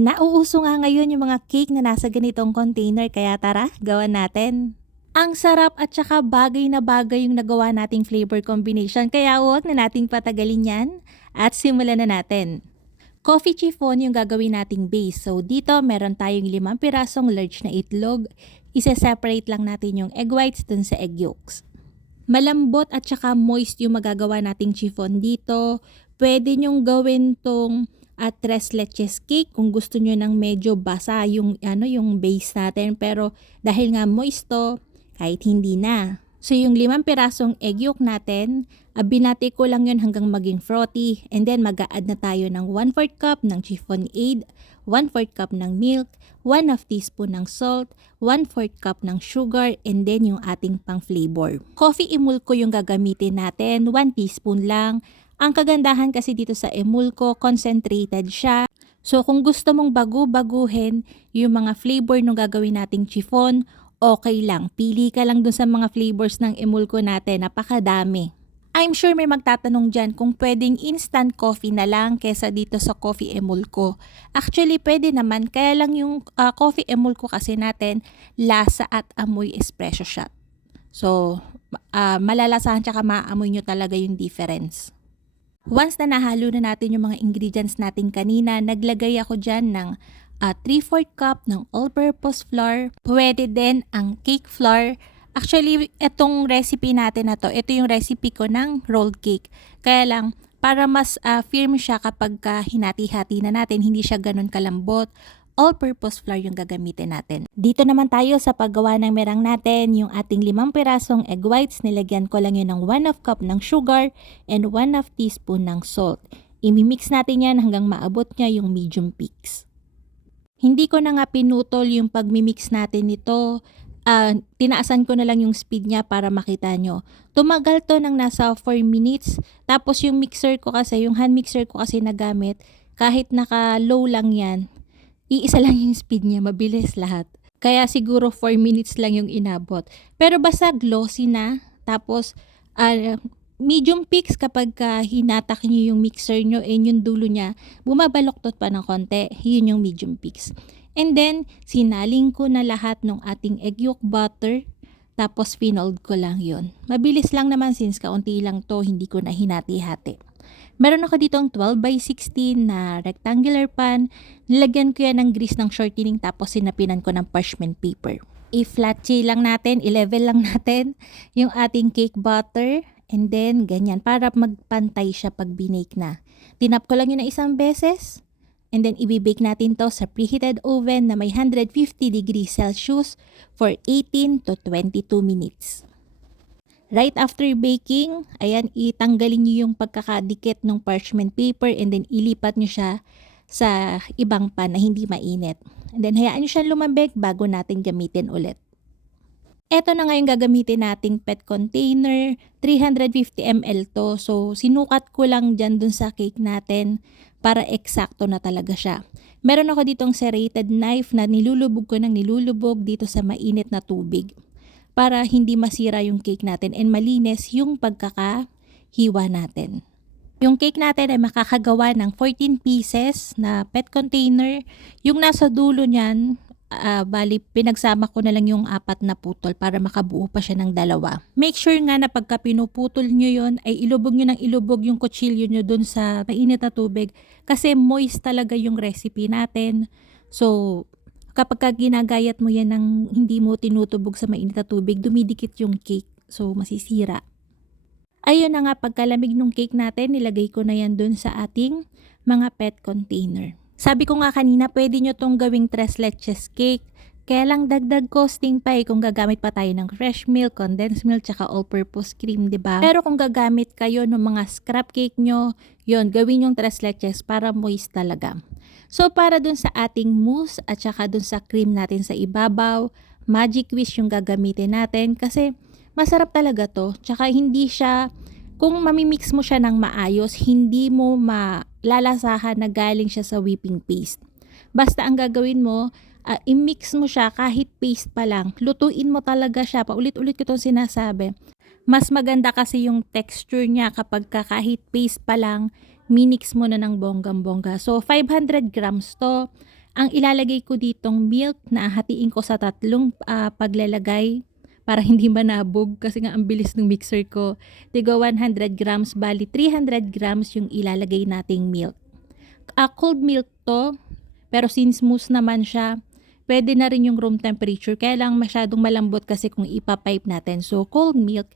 Nauuso nga ngayon yung mga cake na nasa ganitong container kaya tara, gawan natin. Ang sarap at saka bagay na bagay yung nagawa nating flavor combination kaya huwag na nating patagalin yan at simulan na natin. Coffee chiffon yung gagawin nating base. So dito meron tayong 5 pirasong large na itlog. Isa-separate lang natin yung egg whites dun sa egg yolks. Malambot at saka moist yung magagawa nating chiffon dito. Pwede nyong gawin tong at tres leches cake kung gusto nyo ng medyo basa yung base natin. Pero dahil nga moist to, kahit hindi na. So yung 5 pirasong egg yolk natin, binati ko lang yun hanggang maging frothy. And then mag-a-add na tayo ng 1/4 cup ng chiffon aid, 1/4 cup ng milk, 1/2 teaspoon ng salt, 1/4 cup ng sugar, and then yung ating pang flavor. Coffee emulko yung gagamitin natin, 1 teaspoon lang. Ang kagandahan kasi dito sa emulko, concentrated siya. So kung gusto mong baguhin yung mga flavor nung gagawin nating chiffon, okay lang. Pili ka lang dun sa mga flavors ng emulko natin, napakadami. I'm sure may magtatanong dyan kung pwedeng instant coffee na lang kesa dito sa coffee emulko. Actually, pwede naman. Kaya lang yung coffee emulko kasi natin, lasa at amoy espresso shot. So, malalasahan tsaka maamoy nyo talaga yung difference. Once na nahalo na natin yung mga ingredients natin kanina, naglagay ako dyan ng 3/4 cup ng all-purpose flour. Pwede din ang cake flour. Actually, itong recipe natin na to, ito yung recipe ko ng rolled cake. Kaya lang, para mas firm siya kapag hinati-hati na natin, hindi siya ganun kalambot, all-purpose flour yung gagamitin natin. Dito naman tayo sa paggawa ng merang natin, yung ating 5 pirasong egg whites, nilagyan ko lang yun ng 1/2 cup ng sugar and 1/2 teaspoon ng salt. Imimix natin yan hanggang maabot niya yung medium peaks. Hindi ko na nga pinutol yung pagmimix natin nito. Tinaasan ko na lang yung speed niya para makita nyo. Tumagal to ng nasa 4 minutes. Tapos yung mixer ko kasi, yung hand mixer ko kasi nagamit, kahit naka-low lang yan, iisa lang yung speed niya, mabilis lahat. Kaya siguro 4 minutes lang yung inabot. Pero basta glossy na, tapos medium peaks kapag hinatak nyo yung mixer nyo and yung dulo niya, bumabaloktot pa ng konti, yun yung medium peaks. And then, sinaling ko na lahat ng ating egg yolk butter, tapos pinold ko lang yun. Mabilis lang naman since kaunti lang to, hindi ko na hinati-hati. Meron ako ditong 12x16 na rectangular pan. Nilagyan ko yan ng grease ng shortening tapos sinapinan ko ng parchment paper. I-flat lang natin, i-level lang natin yung ating cake butter. And then, ganyan, para magpantay siya pag binake na. Tinap ko lang yun na isang beses. And then, ibibake natin to sa preheated oven na may 150 degrees Celsius for 18 to 22 minutes. Right after baking, ayan, itanggalin nyo yung pagkakadikit ng parchment paper and then ilipat nyo siya sa ibang pan na hindi mainit. And then, hayaan nyo siya lumambig bago natin gamitin ulit. Ito na ngayon gagamitin nating PET container, 350 ml to. So, sinukat ko lang dyan dun sa cake natin para eksakto na talaga siya. Meron ako ditong serrated knife na nilulubog ko ng nilulubog dito sa mainit na tubig para hindi masira yung cake natin and malinis yung pagkakahiwa natin. Yung cake natin ay makakagawa ng 14 pieces na PET container. Yung nasa dulo niyan, bali pinagsama ko na lang yung 4 na putol para makabuo pa siya ng 2. Make sure nga na pagka pinuputol nyo yon ay ilubog nyo ng ilubog yung kutsilyo nyo dun sa mainit na tubig kasi moist talaga yung recipe natin. So kapag ginagayat mo yan ng hindi mo tinutubog sa mainit na tubig, dumidikit yung cake, so masisira. Ayun na nga, pagkalamig ng cake natin, nilagay ko na yan dun sa ating mga PET container. Sabi ko nga kanina, pwede nyo tong gawing tres leches cake. Kaya lang dagdag costing pa kung gagamit pa tayo ng fresh milk, condensed milk, tsaka all-purpose cream, diba? Pero kung gagamit kayo ng mga scrap cake nyo, yun, gawin yung tres leches para moist talaga. So para dun sa ating mousse at tsaka dun sa cream natin sa ibabaw, Magic Whisk yung gagamitin natin kasi masarap talaga to. Tsaka hindi siya, kung mamimix mo siya ng maayos, hindi mo malalasahan na galing siya sa whipping paste. Basta ang gagawin mo, i-mix mo siya kahit paste pa lang. Lutuin mo talaga siya. Paulit-ulit ko itong sinasabi. Mas maganda kasi yung texture niya kapag kahit paste pa lang, minix mo na ng bonggang-bongga. So 500 grams to. Ang ilalagay ko ditong milk na hatiin ko sa tatlong paglalagay para hindi manabog kasi nga ang bilis ng mixer ko. Tigo 100 grams, bali 300 grams yung ilalagay nating milk. Cold milk to, pero since mousse naman siya, pwede na rin yung room temperature. Kaya lang masyadong malambot kasi kung ipapipe natin. So cold milk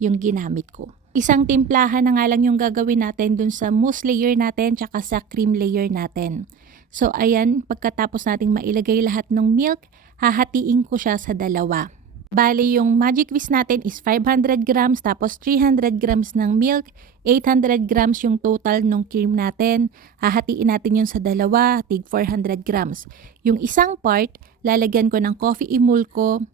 yung ginamit ko. Isang timplahan na nga lang yung gagawin natin dun sa mousse layer natin tsaka sa cream layer natin. So ayan, pagkatapos nating mailagay lahat ng milk, hahatiin ko siya sa dalawa. Bali yung Magic Whisk natin is 500 grams tapos 300 grams ng milk, 800 grams yung total ng cream natin. Hahatiin natin yun sa dalawa, tig 400 grams. Yung isang part, lalagyan ko ng coffee emulko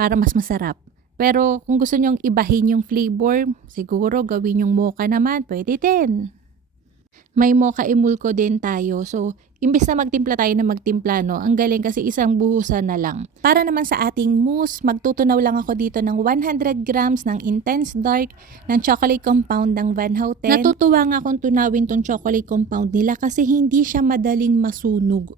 para mas masarap. Pero kung gusto nyong ibahin yung flavor, siguro gawin yung mocha naman, pwede din. May mocha emulko din tayo. So, imbes na magtimpla tayo na magtimpla, no, ang galing kasi isang buhusan na lang. Para naman sa ating mousse, magtutunaw lang ako dito ng 100 grams ng Intense Dark ng chocolate compound ng Van Houten. Natutuwa nga akong tunawin tong chocolate compound nila kasi hindi siya madaling masunog.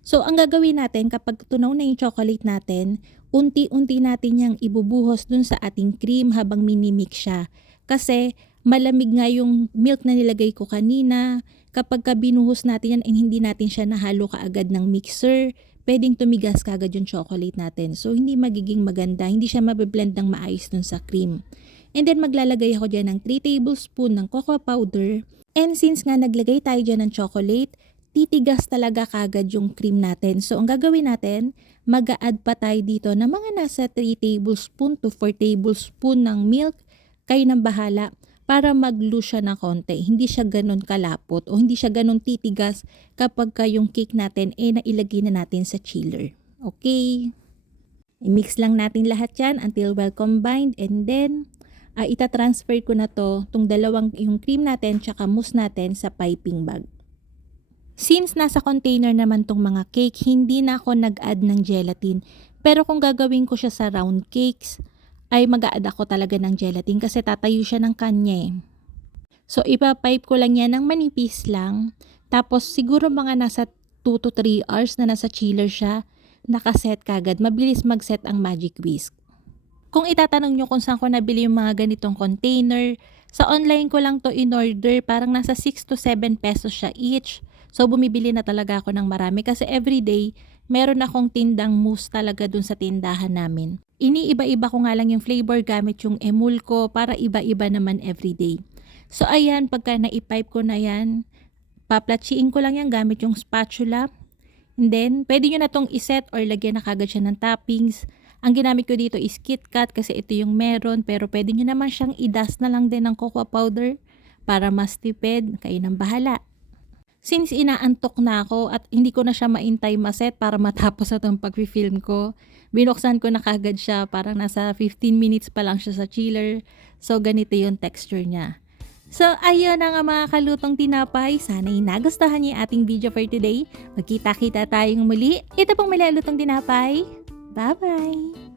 So, ang gagawin natin kapag tunaw na yung chocolate natin, unti-unti natin niyang ibubuhos dun sa ating cream habang minimix siya. Kasi malamig nga yung milk na nilagay ko kanina. Kapag binuhos natin yan and hindi natin siya nahalo kaagad ng mixer, pwedeng tumigas kaagad yung chocolate natin. So, hindi magiging maganda. Hindi siya mabiblend ng maayos dun sa cream. And then, maglalagay ako dyan ng 3 tablespoon ng cocoa powder. And since nga naglagay tayo dyan ng chocolate, titigas talaga kaagad yung cream natin. So, ang gagawin natin, mag-a-add pa tayo dito na mga nasa 3 tablespoon to 4 tablespoon ng milk. Kayo nang bahala para mag-loose siya ng konti. Hindi siya ganun kalapot o hindi siya ganun titigas kapag yung cake natin nailagay na natin sa chiller. Okay? I-mix lang natin lahat yan until well combined and then ita-transfer ko na tong dalawang yung cream natin tsaka mousse natin sa piping bag. Since nasa container naman tong mga cake, hindi na ako nag-add ng gelatin. Pero kung gagawin ko siya sa round cakes, ay mag-a-add ako talaga ng gelatin kasi tatayo siya ng kanya eh. So, ipapipe ko lang yan ng manipis lang. Tapos, siguro mga nasa 2 to 3 hours na nasa chiller siya, nakaset kagad. Mabilis mag-set ang Magic Whisk. Kung itatanong nyo kung saan ko nabili yung mga ganitong container, sa online ko lang to in-order. Parang nasa 6 to 7 pesos siya each. So, bumibili na talaga ako ng marami kasi everyday, meron akong tindang mousse talaga dun sa tindahan namin. Iniiba-iba ko nga lang yung flavor gamit yung emulko para iba-iba naman everyday. So ayan, pagka naipipe ko na yan, paplatsiin ko lang yan gamit yung spatula. And then, pwede nyo na tong iset or lagyan na kagad siya ng toppings. Ang ginamit ko dito is KitKat kasi ito yung meron. Pero pwede nyo naman siyang i-dust na lang din ng cocoa powder para mas tipid. Kayo nang bahala. Since inaantok na ako at hindi ko na siya maintay maset para matapos na itong pag-film ko, binuksan ko na kagad siya, parang nasa 15 minutes pa lang siya sa chiller. So, ganito yung texture niya. So, ayun na nga mga kalutong tinapay. Sana'y nagustuhan niyo yung ating video for today. Magkita-kita tayong muli. Ito pong muli lutong tinapay. Bye-bye!